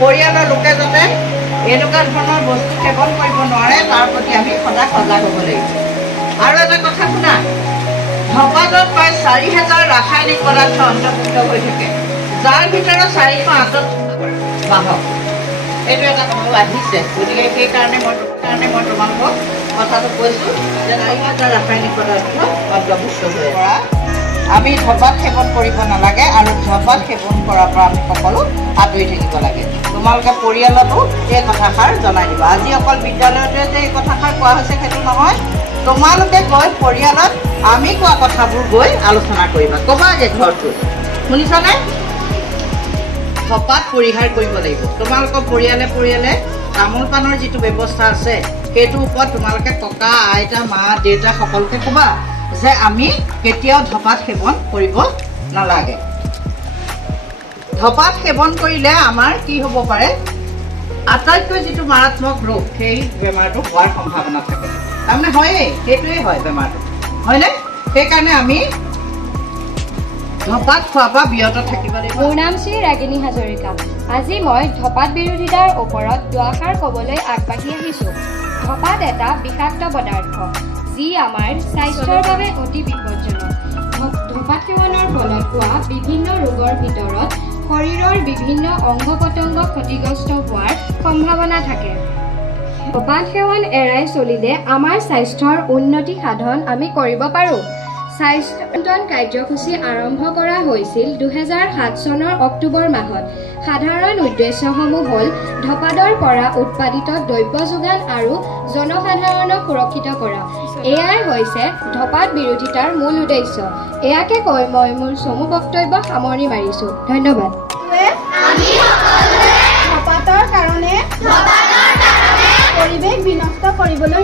পৰিয়ালৰ লোকে যাতে এনেকুৱা ধৰণৰ বস্তু সেৱন কৰিব নোৱাৰে তাৰ প্ৰতি আমি সদায় সজাগ হ'ব লাগিব। আৰু এটা কথা শুনা, ধপাতত প্ৰায় 4,000 ৰাসায়নিক পদাৰ্থ অন্তৰ্ভুক্ত হৈ থাকে, যাৰ ভিতৰত 408 বাহক। এইটো এটা কথা আহিছে, গতিকে সেইকাৰণে মই তোমালোকক কথাটো কৈছোঁ যে 4,000 ৰাসায়নিক পদাৰ্থ অন্তৰ্ভুক্ত হৈ আমি ধপাত সেৱন কৰিব নালাগে আৰু ধপাত সেৱন কৰাৰ পৰা আমি সকলো আঁতৰি থাকিব লাগে। তোমালোকে পৰিয়ালতো এই কথাষাৰ জনাই দিবা। আজি অকল বিদ্যালয়তে যে এই কথাষাৰ কোৱা হৈছে সেইটো নহয়, তোমালোকে গৈ পৰিয়ালত আমি কোৱা কথাবোৰ গৈ আলোচনা কৰিবা, ক'বা যে ঘৰটো শুনিছানে? ধপাত পৰিহাৰ কৰিব লাগিব। তোমালোকৰ পৰিয়ালে তামোল পাণৰ যিটো ব্যৱস্থা আছে সেইটোৰ ওপৰত তোমালোকে ককা আইতা মা দেউতা সকলোকে ক'বা যে আমি কেতিয়াও ধপাত সেৱন কৰিব নালাগে। ধপাত সেৱন কৰিলে আমাৰ কি হ'ব পাৰে, আটাইতকৈ যিটো মাৰাত্মক ৰোগ সেই বেমাৰটো হোৱাৰ সম্ভাৱনা থাকে। তাৰমানে হয়েই, সেইটোৱেই হয় বেমাৰটো, হয়নে? সেইকাৰণে আমি ধপাত খোৱাৰ পৰা বিৰত থাকিব লাগিব। মোৰ নাম শ্ৰী ৰাগিনী হাজৰিকা। আজি মই ধপাত বিৰোধিতাৰ ওপৰত দুআষাৰ ক'বলৈ আগবাঢ়ি আহিছোঁ। ধপাত এটা বিষাক্ত পদাৰ্থ যি আমাৰ স্বাস্থ্যৰ বাবে অতি বিপদজনক। ধপাত সেৱনৰ ফলত হোৱা বিভিন্ন ৰোগৰ ভিতৰত শৰীৰৰ বিভিন্ন অংগ পতংগ ক্ষতিগ্ৰস্ত হোৱাৰ সম্ভাৱনা থাকে। ধপাত সেৱন এৰাই চলিলে আমাৰ স্বাস্থ্যৰ উন্নতি সাধন আমি কৰিব পাৰোঁ। স্বাস্থ্য নিয়ন্ত্ৰণ কাৰ্যসূচী আৰম্ভ কৰা হৈছিল 2007 চনৰ অক্টোবৰ মাহত। সাধাৰণ উদ্দেশ্যসমূহ হ'ল ধপাতৰ পৰা উৎপাদিত দ্ৰব্য যোগান আৰু জনসাধাৰণক সুৰক্ষিত কৰা। এয়াই হৈছে ধপাত বিৰোধিতাৰ মূল উদ্দেশ্য। এয়াকে কৈ মই মোৰ চমু বক্তব্য সামৰণি মাৰিছোঁ। ধন্যবাদ। ধপাতৰ কাৰণে পৰিৱেশ বিনষ্ট কৰিবলৈ